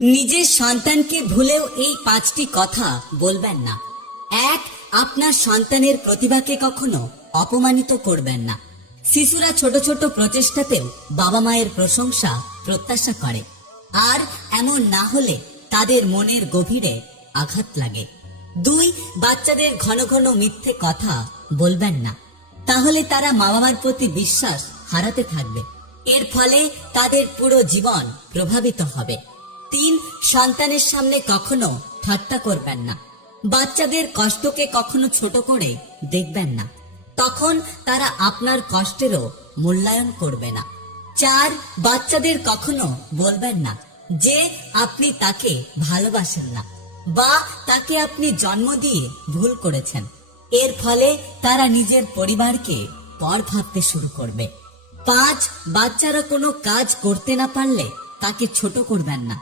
নিজের সন্তানকে ভুলেও এই 5টি কথা বলবেন না। 1. আপনার সন্তানের প্রতিভাকে কখনো অপমানিত করবেন না। শিশুরা ছোট ছোট প্রচেষ্টাতেও বাবা মায়ের প্রশংসা প্রত্যাশা করে, আর এমন না হলে তাদের মনের গভীরে আঘাত লাগে। 2. বাচ্চাদের ঘন ঘন মিথ্যে কথা বলবেন না, তাহলে তারা মা বাবার প্রতি বিশ্বাস হারাতে থাকবে। এর ফলে তাদের পুরো জীবন প্রভাবিত হবে। 3. সন্তানের সামনে কখনো ঠাট্টা করবেন না। বাচ্চাদের কষ্টকে কখনো ছোট করে দেখবেন না, তখন তারা আপনার কষ্টেরও মূল্যায়ন করবে না। 4. বাচ্চাদের কখনো বলবেন না যে আপনি তাকে ভালোবাসেন না বা তাকে আপনি জন্ম দিয়ে ভুল করেছেন। এর ফলে তারা নিজের পরিবারকে পর ভাবতে শুরু করবে। 5. বাচ্চারা কোনো কাজ করতে না পারলে তাকে ছোট করবেন না।